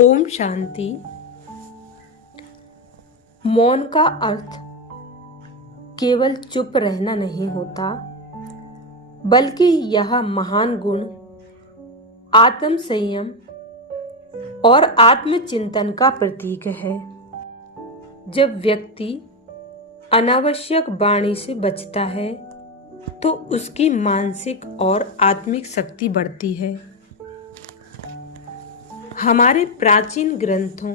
ओम शांति। मौन का अर्थ केवल चुप रहना नहीं होता, बल्कि यह महान गुण आत्म संयम और आत्मचिंतन का प्रतीक है। जब व्यक्ति अनावश्यक वाणी से बचता है तो उसकी मानसिक और आत्मिक शक्ति बढ़ती है। हमारे प्राचीन ग्रंथों,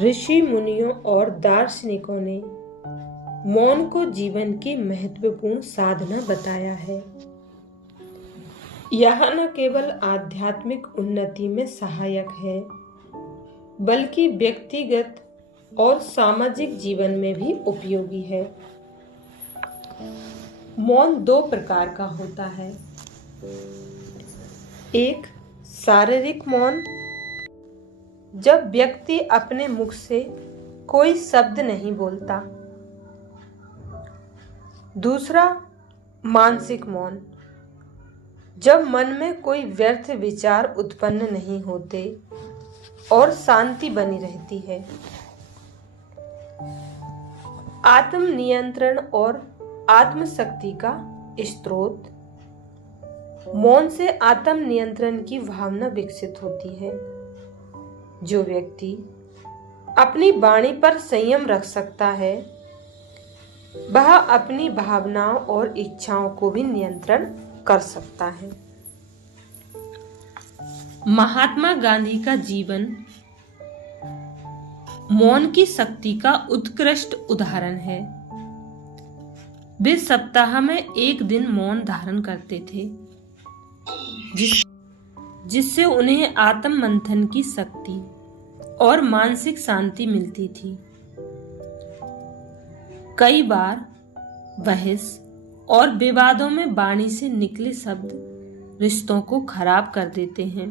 ऋषि मुनियों और दार्शनिकों ने मौन को जीवन की महत्वपूर्ण साधना बताया है। यह न केवल आध्यात्मिक उन्नति में सहायक है, बल्कि व्यक्तिगत और सामाजिक जीवन में भी उपयोगी है। मौन दो प्रकार का होता है। एक शारीरिक मौन, जब व्यक्ति अपने मुख से कोई शब्द नहीं बोलता। दूसरा मानसिक मौन, जब मन में कोई व्यर्थ विचार उत्पन्न नहीं होते और शांति बनी रहती है। आत्म नियंत्रण और आत्मशक्ति का स्रोत। मौन से आत्म नियंत्रण की भावना विकसित होती है। जो व्यक्ति अपनी वाणी पर संयम रख सकता है, वह अपनी भावनाओं और इच्छाओं को भी नियंत्रण कर सकता है। महात्मा गांधी का जीवन मौन की शक्ति का उत्कृष्ट उदाहरण है। वे सप्ताह में एक दिन मौन धारण करते थे, जिससे उन्हें आत्म मंथन की शक्ति और मानसिक शांति मिलती थी। कई बार बहस और विवादों में वाणी से निकले शब्द रिश्तों को खराब कर देते हैं।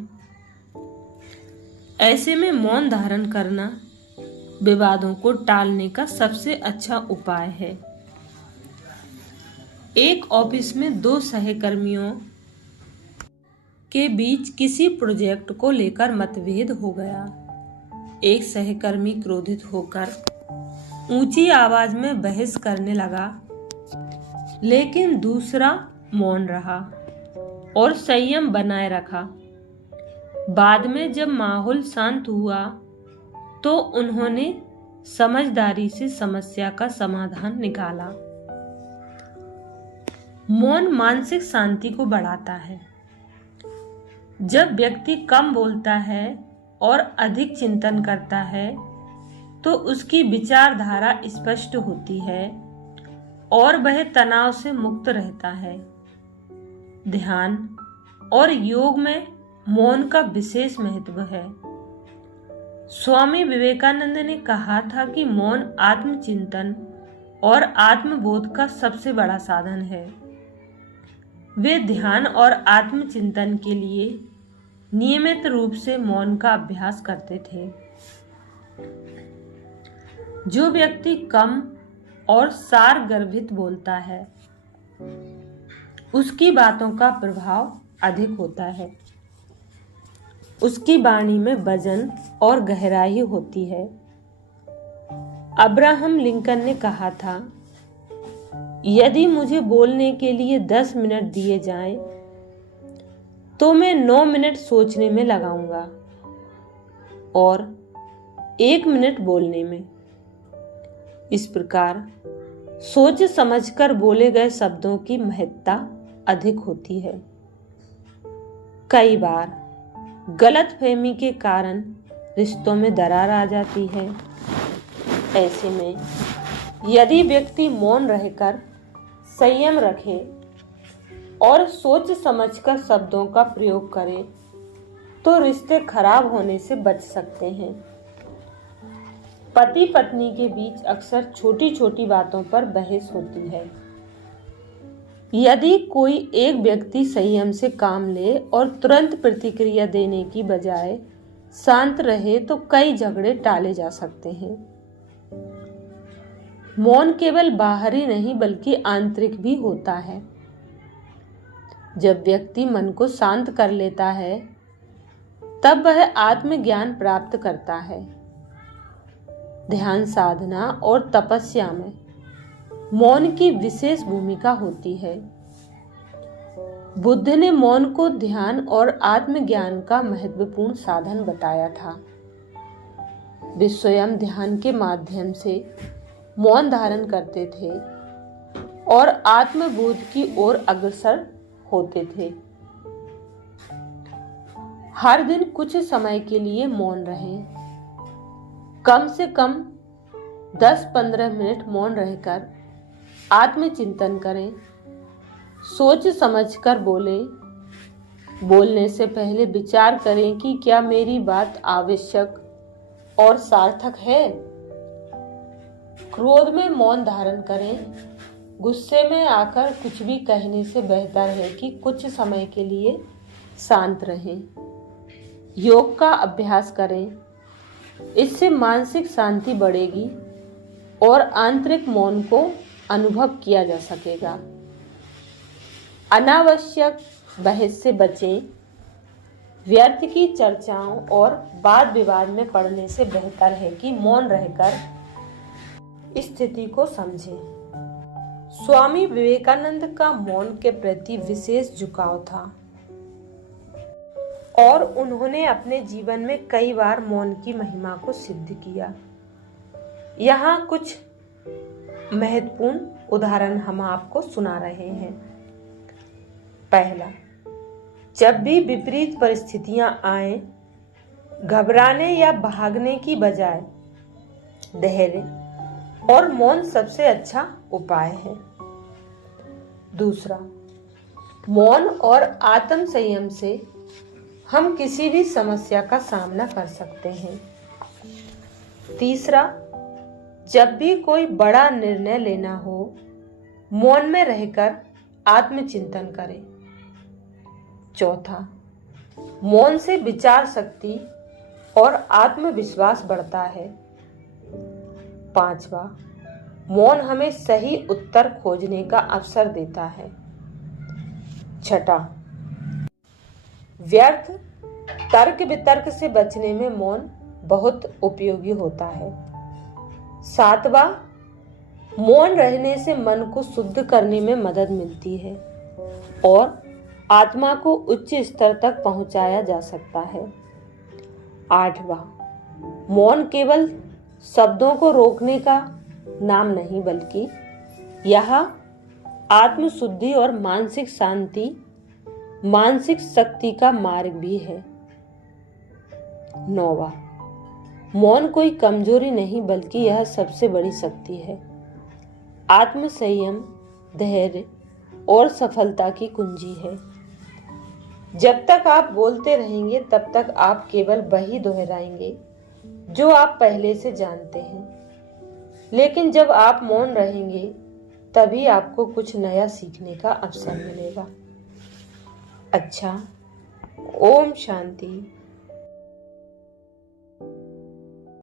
ऐसे में मौन धारण करना विवादों को टालने का सबसे अच्छा उपाय है। एक ऑफिस में दो सहकर्मियों के बीच किसी प्रोजेक्ट को लेकर मतभेद हो गया। एक सहकर्मी क्रोधित होकर ऊंची आवाज में बहस करने लगा, लेकिन दूसरा मौन रहा और संयम बनाए रखा। बाद में जब माहौल शांत हुआ तो उन्होंने समझदारी से समस्या का समाधान निकाला। मौन मानसिक शांति को बढ़ाता है। जब व्यक्ति कम बोलता है और अधिक चिंतन करता है तो उसकी विचारधारा स्पष्ट होती है और वह तनाव से मुक्त रहता है। ध्यान और योग में मौन का विशेष महत्व है। स्वामी विवेकानंद ने कहा था कि मौन आत्मचिंतन और आत्मबोध का सबसे बड़ा साधन है। वे ध्यान और आत्मचिंतन के लिए नियमित रूप से मौन का अभ्यास करते थे। जो व्यक्ति कम और सारगर्भित बोलता है, उसकी बातों का प्रभाव अधिक होता है। उसकी वाणी में वजन और गहराई होती है। अब्राहम लिंकन ने कहा था, यदि मुझे बोलने के लिए 10 मिनट दिए जाएं, तो मैं 9 मिनट सोचने में लगाऊंगा और 1 मिनट बोलने में। इस प्रकार सोच समझकर बोले गए शब्दों की महत्ता अधिक होती है। कई बार गलतफहमी के कारण रिश्तों में दरार आ जाती है। ऐसे में यदि व्यक्ति मौन रहकर संयम रखे और सोच समझकर शब्दों का प्रयोग करे तो रिश्ते खराब होने से बच सकते हैं। पति पत्नी के बीच अक्सर छोटी छोटी बातों पर बहस होती है। यदि कोई एक व्यक्ति संयम से काम ले और तुरंत प्रतिक्रिया देने की बजाय शांत रहे तो कई झगड़े टाले जा सकते हैं। मौन केवल बाहरी नहीं बल्कि आंतरिक भी होता है। जब व्यक्ति मन को शांत कर लेता है तब वह आत्मज्ञान प्राप्त करता है। ध्यान साधना और तपस्या में मौन की विशेष भूमिका होती है। बुद्ध ने मौन को ध्यान और आत्मज्ञान का महत्वपूर्ण साधन बताया था। वे स्वयं ध्यान के माध्यम से मौन धारण करते थे और आत्मबोध की ओर अग्रसर होते थे। हर दिन कुछ समय के लिए मौन रहें। कम से कम 10-15 मिनट मौन रहकर आत्मचिंतन करें। सोच समझकर बोलें। बोलने से पहले विचार करें कि क्या मेरी बात आवश्यक और सार्थक है। क्रोध में मौन धारण करें। गुस्से में आकर कुछ भी कहने से बेहतर है कि कुछ समय के लिए शांत रहें। योग का अभ्यास करें। इससे मानसिक शांति बढ़ेगी और आंतरिक मौन को अनुभव किया जा सकेगा। अनावश्यक बहस से बचें। व्यर्थ की चर्चाओं और वाद विवाद में पड़ने से बेहतर है कि मौन रहकर स्थिति को समझें। स्वामी विवेकानंद का मौन के प्रति विशेष झुकाव था और उन्होंने अपने जीवन में कई बार मौन की महिमा को सिद्ध किया। यहाँ कुछ महत्वपूर्ण उदाहरण हम आपको सुना रहे हैं। पहला, जब भी विपरीत परिस्थितियां आए, घबराने या भागने की बजाय धैर्य और मौन सबसे अच्छा उपाय है। दूसरा, मौन और आत्म संयम से हम किसी भी समस्या का सामना कर सकते हैं। तीसरा, जब भी कोई बड़ा निर्णय लेना हो, मौन में रहकर आत्मचिंतन करें। चौथा, मौन से विचार शक्ति और आत्मविश्वास बढ़ता है। पांचवा, मौन हमें सही उत्तर खोजने का अवसर देता है। छठा, व्यर्थ तर्क वितर्क से बचने में मौन बहुत उपयोगी होता है। सातवां, मौन रहने से मन को शुद्ध करने में मदद मिलती है और आत्मा को उच्च स्तर तक पहुंचाया जा सकता है। आठवां, मौन केवल शब्दों को रोकने का नाम नहीं बल्कि यह आत्मशुद्धि और मानसिक शांति, मानसिक शक्ति का मार्ग भी है। नौवां, मौन कोई कमजोरी नहीं बल्कि यह सबसे बड़ी शक्ति है। आत्म संयम, धैर्य और सफलता की कुंजी है। जब तक आप बोलते रहेंगे तब तक आप केवल वही दोहराएंगे जो आप पहले से जानते हैं। लेकिन जब आप मौन रहेंगे तभी आपको कुछ नया सीखने का अवसर मिलेगा। अच्छा, ओम शांति।